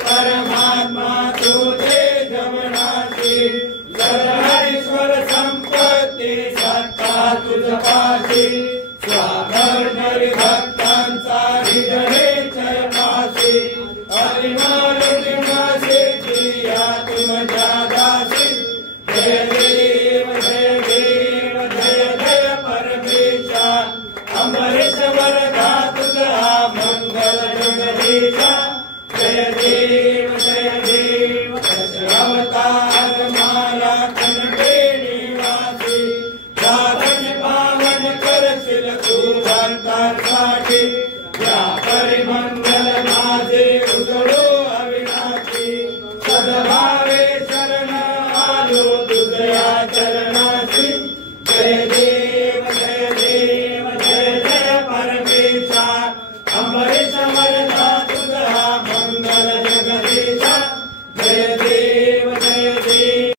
परमात्मा तुझे जमनासी ईश्वर संपत्ती सत्ता तुझ पाशी स्वाभर भक्तांचा हृदय चय पाशी हरिमारुतिमासी जिया तुम जादासी जय देव जय देव जय जय परमेशा अमृत वरदा तुझा मंगल जगदीशा जय देव जय देव अवतार